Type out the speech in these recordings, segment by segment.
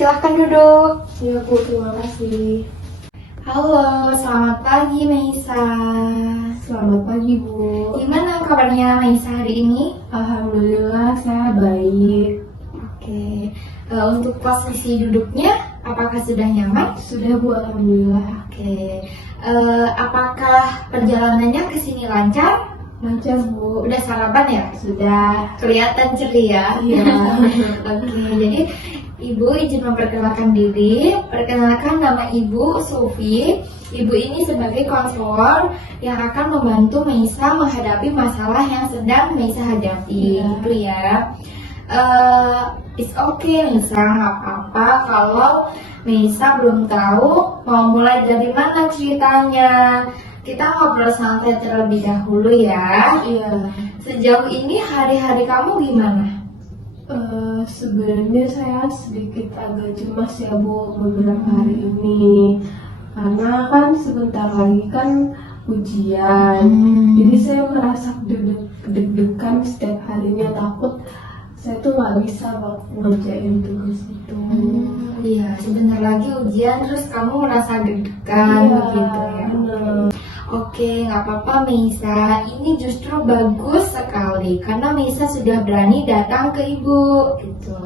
Silahkan duduk. Iya Bu, terima kasih. Halo, selamat pagi Meisa. Selamat pagi Bu. Gimana kabarnya Meisa hari ini? Alhamdulillah saya baik. Oke, untuk posisi duduknya apakah sudah nyaman? Sudah Bu, alhamdulillah. Oke, apakah perjalanannya ke sini lancar? Lancar Bu. Udah sarapan ya? Sudah. Kelihatan ceria. Iya. Oke, jadi Ibu izin memperkenalkan diri. Perkenalkan, nama Ibu Sufi. Ibu ini sebagai konselor yang akan membantu Meisa menghadapi masalah yang sedang Meisa hadapi. Iya. Gitu ya. It's okay Meisa, nggak apa-apa kalau Meisa belum tahu mau mulai dari mana ceritanya. Kita ngobrol santai terlebih dahulu ya. Iya. Sejauh ini hari-hari kamu gimana? Sebenarnya saya sedikit agak cemas ya Bu beberapa hari ini, karena kan sebentar lagi kan ujian. Jadi saya merasa deg-degan setiap harinya, takut saya tuh nggak bisa ngerjain tugas itu. Iya, sebentar lagi ujian terus kamu merasa deg-degan begitu ya. Bener. Oke, nggak apa-apa Meisa. Ini justru bagus sekali karena Meisa sudah berani datang ke Ibu gitu.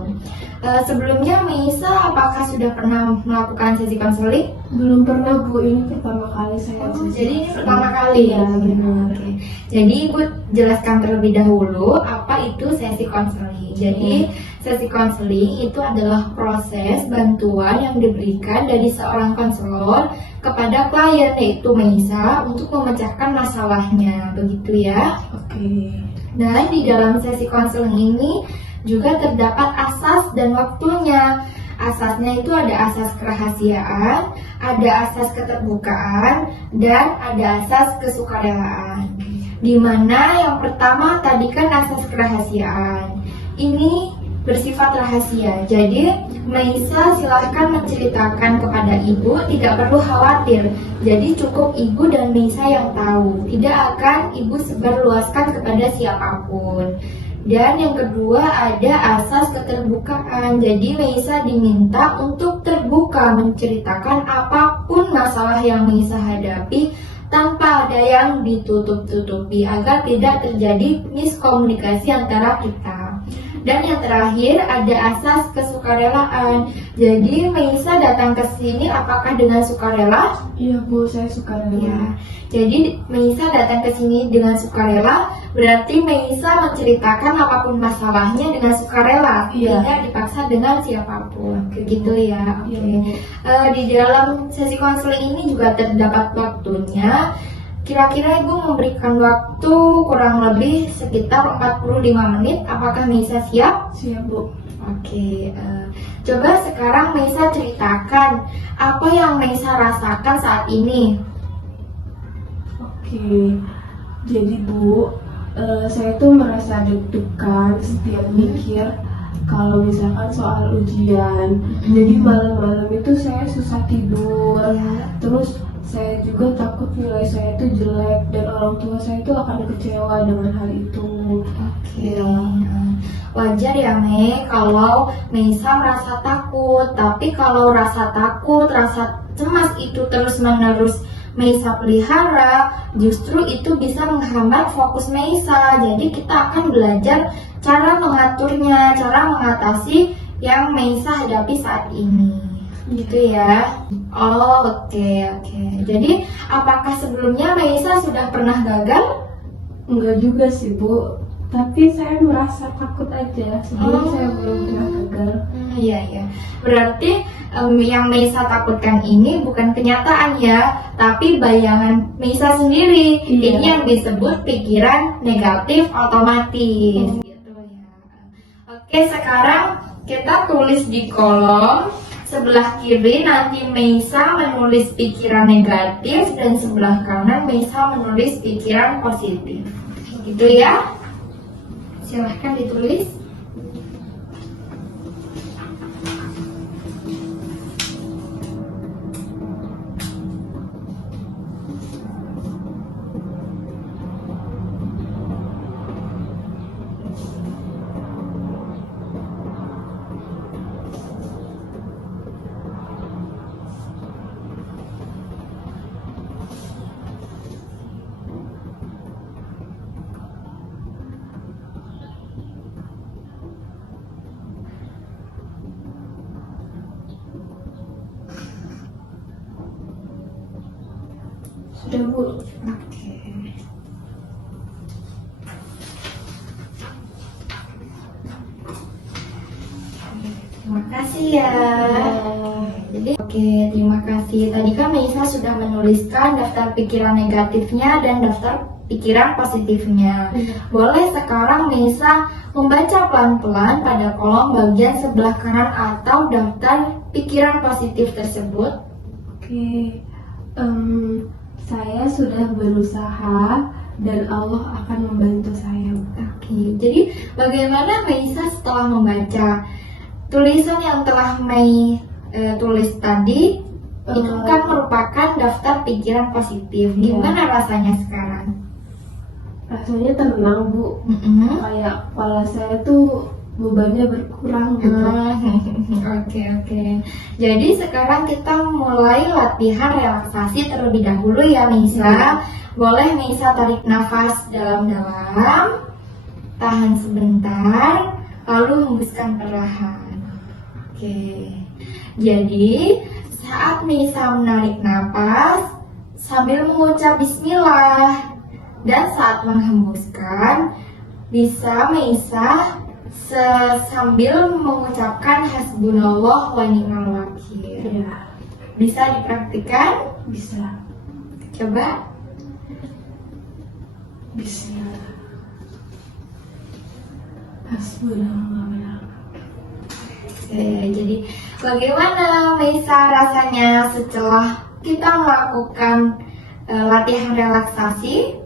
Sebelumnya Meisa apakah sudah pernah melakukan sesi konseling? Belum pernah Bu, ini pertama kali saya. Jadi ini pertama kali ya. Benar. Oke. Jadi Ibu jelaskan terlebih dahulu apa itu sesi konseling. Jadi sesi konseling itu adalah proses bantuan yang diberikan dari seorang konselor kepada klien, yaitu Meisa, untuk memecahkan masalahnya, begitu ya. Oke. Dan di dalam sesi konseling ini juga terdapat asas dan waktunya. Asasnya itu ada asas kerahasiaan, ada asas keterbukaan, dan ada asas kesukarelaan. Dimana yang pertama tadi kan asas kerahasiaan. Ini bersifat rahasia. Jadi Meisa silahkan menceritakan kepada Ibu, tidak perlu khawatir. Jadi cukup Ibu dan Meisa yang tahu. Tidak akan Ibu sebarluaskan kepada siapapun. Dan yang kedua ada asas keterbukaan. Jadi Meisa diminta untuk terbuka menceritakan apapun masalah yang Meisa hadapi tanpa ada yang ditutup-tutupi agar tidak terjadi miskomunikasi antara kita. Dan yang terakhir ada asas kesukarelaan. Jadi Meisa datang ke sini apakah dengan sukarela? Iya Bu, saya sukarela. Ya. Jadi Meisa datang ke sini dengan sukarela, berarti Meisa menceritakan apapun masalahnya dengan sukarela, Iya. tidak dipaksa dengan siapapun. Gitu ya. Oke. Iya. Di dalam sesi konseling ini juga terdapat waktunya. Kira-kira Ibu memberikan waktu kurang lebih sekitar 45 menit. Apakah Meisa siap? Siap Bu. Oke, coba sekarang Meisa ceritakan apa yang Meisa rasakan saat ini. Oke. Jadi Bu, saya tuh merasa deg-degan setiap mikir kalau misalkan soal ujian. Jadi malam-malam itu saya susah tidur. Terus saya juga takut nilai saya itu jelek dan orang tua saya itu akan kecewa dengan hal itu. Oke. Wajar ya Mei kalau Meisa merasa takut. Tapi kalau rasa takut, rasa cemas itu terus-menerus Meisa pelihara, justru itu bisa menghambat fokus Meisa. Jadi kita akan belajar cara mengaturnya, cara mengatasi yang Meisa hadapi saat ini. Gitu ya. Oh, oke. Jadi apakah sebelumnya Meisa sudah pernah gagal? Enggak juga sih Bu, tapi saya merasa takut aja. Sebelum saya belum pernah gagal. Iya. Berarti yang Meisa takutkan ini bukan kenyataan ya, tapi bayangan Meisa sendiri. Iya. Ini yang disebut pikiran negatif otomatis. Gitu ya. Oke, sekarang kita tulis di kolom sebelah kiri, nanti Meisa menulis pikiran negatif dan sebelah kanan Meisa menulis pikiran positif. Gitu ya. Silahkan ditulis. Sudah Bu. Oke. Terima kasih ya. Jadi, oke, terima kasih. Tadi kan Meisa sudah menuliskan daftar pikiran negatifnya dan daftar pikiran positifnya. Boleh sekarang Meisa membaca pelan-pelan pada kolom bagian sebelah kanan atau daftar pikiran positif tersebut. Oke, saya sudah berusaha dan Allah akan membantu saya. Oke, jadi bagaimana Meisa setelah membaca tulisan yang telah Mei tulis tadi? Itu kan merupakan daftar pikiran positif. Gimana rasanya sekarang? Rasanya tenang Bu, kayak kepala saya tuh bebannya berkurang gitu. Oke. Jadi sekarang kita mulai latihan relaksasi terlebih dahulu ya Meisa. Boleh Meisa tarik nafas dalam-dalam, tahan sebentar, lalu hembuskan perlahan. Oke. Jadi saat Meisa menarik nafas sambil mengucap bismillah dan saat menghembuskan bisa Meisa sambil mengucapkan hasbunallah wa ni'mal wakil. Ya, Bisa dipraktikkan? bisa. Coba. Bismillah. Hasbunallah wa ni'mal wakil. Oke, jadi bagaimana Meisa rasanya setelah kita melakukan latihan relaksasi?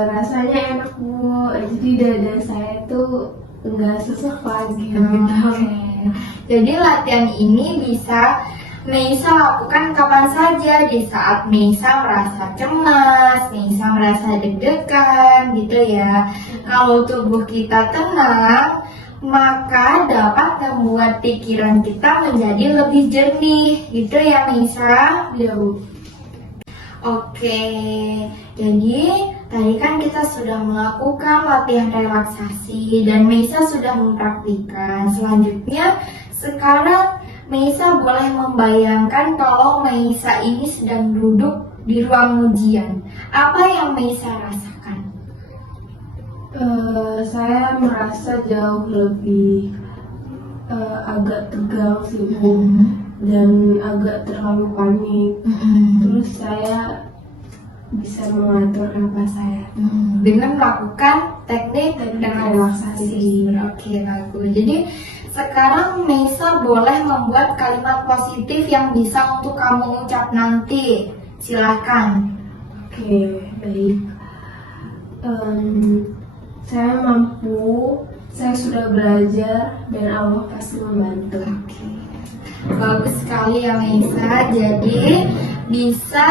Rasanya enak Bu, jadi dada saya tuh nggak sesak lagi gitu. Oke. Jadi latihan ini bisa Meisa lakukan kapan saja, di saat Meisa merasa cemas, Meisa merasa deg-degan gitu ya. Kalau tubuh kita tenang, maka dapat membuat pikiran kita menjadi lebih jernih gitu ya Meisa. Ya Bu. Oke, jadi tadi kan kita sudah melakukan latihan relaksasi dan Meisa sudah mempraktikkan. Selanjutnya, sekarang Meisa boleh membayangkan kalau Meisa ini sedang duduk di ruang ujian. Apa yang Meisa rasakan? Saya merasa jauh lebih agak tegang sih Bu, dan agak terlalu panik. Terus saya bisa mengatur nafas saya dengan melakukan teknik relaksasi. Oke, bagus. Jadi sekarang Meisa boleh membuat kalimat positif yang bisa untuk kamu ucap nanti. Silahkan. Oke, baik. Saya mampu, saya sudah belajar, dan Allah pasti membantu. Oke. Bagus sekali ya Meisa. Jadi bisa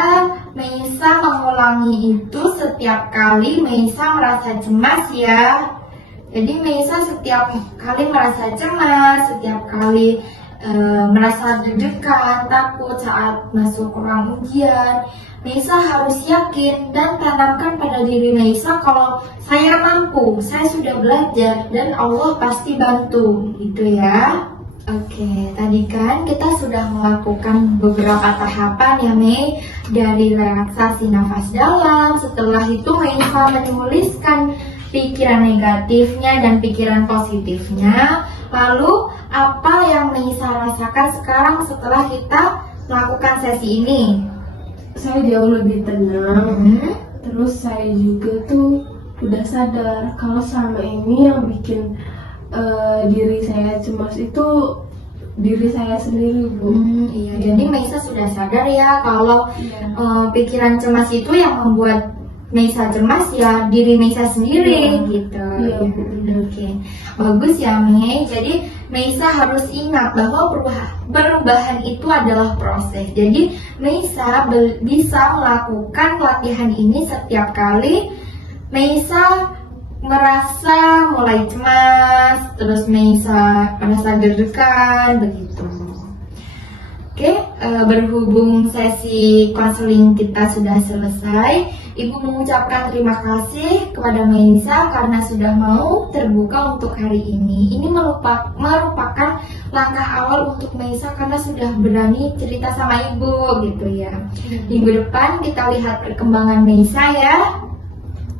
Meisa mengulangi itu setiap kali Meisa merasa cemas ya. Jadi Meisa setiap kali merasa cemas, setiap kali merasa deg-degan, takut saat masuk ruang ujian, Meisa harus yakin dan tanamkan pada diri Meisa kalau saya mampu, saya sudah belajar dan Allah pasti bantu, gitu ya. Oke, tadi kan kita sudah melakukan beberapa tahapan ya Mei, dari relaksasi nafas dalam. Setelah itu Meisa menuliskan pikiran negatifnya dan pikiran positifnya. Lalu apa yang Meisa rasakan sekarang setelah kita melakukan sesi ini? Saya jauh lebih tenang. Terus saya juga tuh udah sadar kalau selama ini yang bikin diri saya cemas itu diri saya sendiri Bu. Iya, jadi Meisa sudah sadar ya kalau pikiran cemas itu yang membuat Meisa cemas ya diri Meisa sendiri gitu. Iya Bu, benar. Oke, bagus ya Mei. Jadi Meisa harus ingat bahwa perubahan itu adalah proses. Jadi Meisa bisa melakukan latihan ini setiap kali Meisa merasa mulai cemas, terus Meisa merasa deg-degan begitu. Oke, berhubung sesi konseling kita sudah selesai, Ibu mengucapkan terima kasih kepada Meisa karena sudah mau terbuka untuk hari ini. Ini merupakan langkah awal untuk Meisa karena sudah berani cerita sama Ibu gitu ya. Minggu depan kita lihat perkembangan Meisa ya.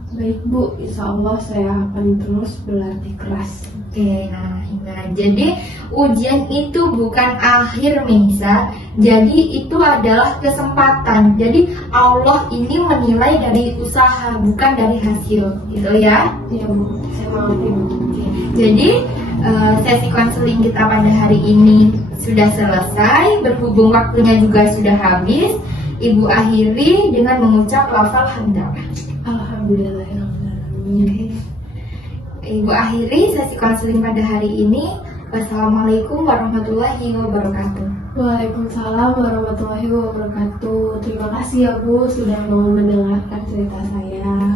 Baik Bu, insya Allah saya akan terus berlatih keras. Oke, nah jadi ujian itu bukan akhir Meisa, jadi itu adalah kesempatan. Jadi Allah ini menilai dari usaha, bukan dari hasil, gitu ya. Iya Bu, saya mengerti Bu. Jadi sesi konseling kita pada hari ini sudah selesai, berhubung waktunya juga sudah habis. Ibu akhiri dengan mengucap lafal hamdalah. Alhamdulillahirrahmanirrahim. Ibu akhiri sesi konseling pada hari ini. Wassalamualaikum warahmatullahi wabarakatuh. Waalaikumsalam warahmatullahi wabarakatuh. Terima kasih ya Bu sudah mau mendengarkan cerita saya.